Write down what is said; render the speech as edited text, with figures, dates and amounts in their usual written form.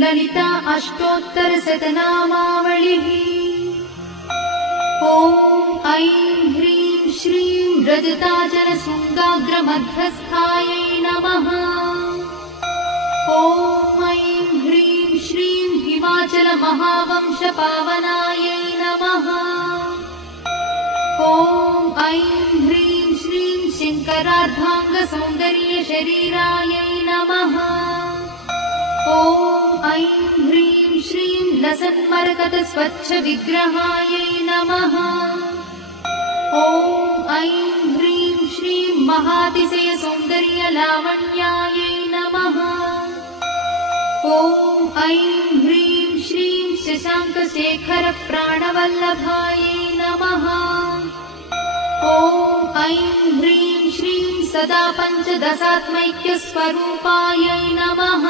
ललिता अष्टोत्तरशतनामावलिः। ॐ ऐं ह्रीं श्रीं रजताचलशृङ्गाग्रमध्यस्थायै नमः। ॐ ऐं ह्रीं श्रीं हिमाचलमहावंशपावनायै नमः। ॐ ऐं ह्रीं श्रीं शङ्करार्धाङ्गसौन्दर्यशरीरायै नमः। ॐ ऐं ह्रीं श्रीं लसन्मरकतस्वच्छविग्रहायै नमः। ॐ ऐं ह्रीं श्रीं महातिशयसौन्दर्यलावण्यायै नमः। ॐ ऐं ह्रीं श्रीं शशाङ्कशेखरप्राणवल्लभायै नमः। ॐ ऐं ह्रीं श्रीं सदा पञ्चदशात्मैक्यस्वरूपायै नमः।